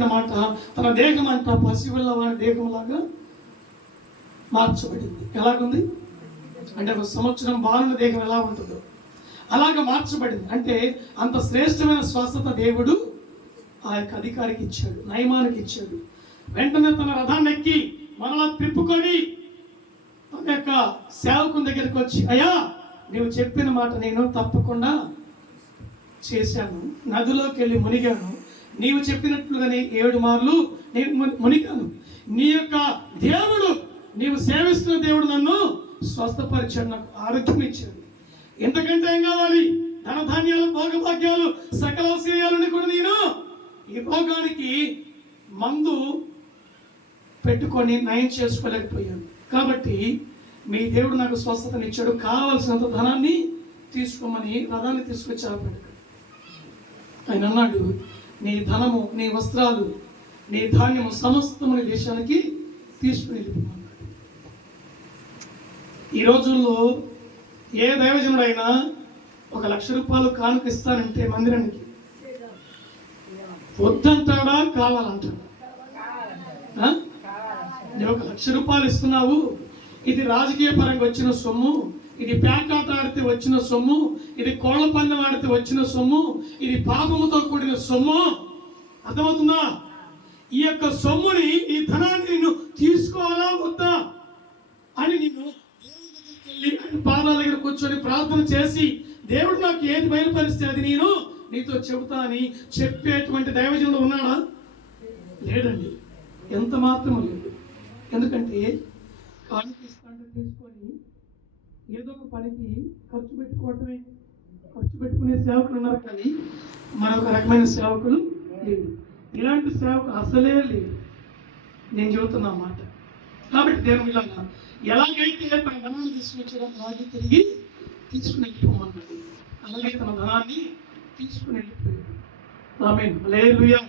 రాయబడిన మాట, తన దేహం అంట పసిపిల్ల వాడి దేహంలాగా మార్చబడింది. ఎలాగుంది అంటే ఒక సంవత్సరం బాలుని దేహం ఎలా ఉంటుందో అలాగా మార్చబడింది. అంటే అంత శ్రేష్టమైన స్వస్థత దేవుడు ఆ యొక్క అధికారికి ఇచ్చాడు, నయమానికి ఇచ్చాడు. వెంటనే తన రథాన్ని ఎక్కి మనలా తిప్పుకొని తన యొక్క సేవకుని దగ్గరికి వచ్చి, అయ్యా నీవు చెప్పిన మాట నేను తప్పకుండా చేశాను, నదిలోకి వెళ్ళి మునిగాను, నీవు చెప్పినట్లుగానే 7 మార్లు నేను మునిగాను, నీ యొక్క దేవుడు, నీవు సేవిస్తున్న దేవుడు నన్ను స్వస్థపరిచాడు, నాకు ఆరోగ్యం ఇచ్చాడు, ఎంతకంటే ఏం కావాలి? ధనధాన్యాలు, భోగభాగ్యాలు, సకల శ్రేయాలని కూడా నేను ఈ రోగానికి మందు పెట్టుకొని నయం చేసుకోలేకపోయాను. కాబట్టి మీ దేవుడు నాకు స్వస్థతనిచ్చాడు, కావలసినంత ధనాన్ని తీసుకోమని రథాన్ని తీసుకొచ్చి ఆపడాడు. ఆయన అన్నాడు, నీ ధనము, నీ వస్త్రాలు, నీ ధాన్యము సమస్తము నీ దేశానికి తీసుకుని వెళ్ళిపోమన్నాడు. ఈ రోజుల్లో ఏ దైవజనుడైనా 1,00,000 రూపాయలు కానుక ఇస్తానంటే మందిరానికి వద్దంటాడా, కావాలంటాడా? నువ్వు 1,00,000 రూపాయలు ఇస్తున్నావు, ఇది రాజకీయ పరంగా వచ్చిన సొమ్ము, ఇది పేకాట ఆడితే వచ్చిన సొమ్ము, ఇది కోళ్ల పందెం ఆడితే వచ్చిన సొమ్ము, ఇది పాపముతో కూడిన సొమ్ము. అర్థమవుతుందా? ఈ యొక్క సొమ్ముని, ఈ ధనాన్ని నేను తీసుకోవాలా వద్దా అని నేను దేవుడి దగ్గరికి వెళ్ళి ఆయన పాదాల దగ్గర కూర్చొని ప్రార్థన చేసి, దేవుడు నాకు ఏది బయలుపరిస్తే అది నేను నీతో చెబుతా అని చెప్పేటువంటి దైవజనుడు ఉన్నాడా? లేడండి, ఎంత మాత్రం లేదు. ఎందుకంటే కానుక ఇస్తాంటే తీసుకొని ఏదో ఒక పనికి ఖర్చు పెట్టుకోవటమే. ఖర్చు పెట్టుకునే సేవకులు ఉన్నారు, కానీ మరొక రకమైన సేవకులు లేవు. ఇలాంటి సేవకులు అసలే లేవు, నేను చెబుతున్నా మాట. కాబట్టి దేవుని ఇలాగా ఎలాగైతే తన ధనాన్ని తీసుకొచ్చడం అలాగే తిరిగి తీసుకుని వెళ్ళిపోమన్నాడు, అలాగే తన ధనాన్ని తీసుకుని వెళ్ళిపోయాడు. ఆమేన్, హల్లెలూయా.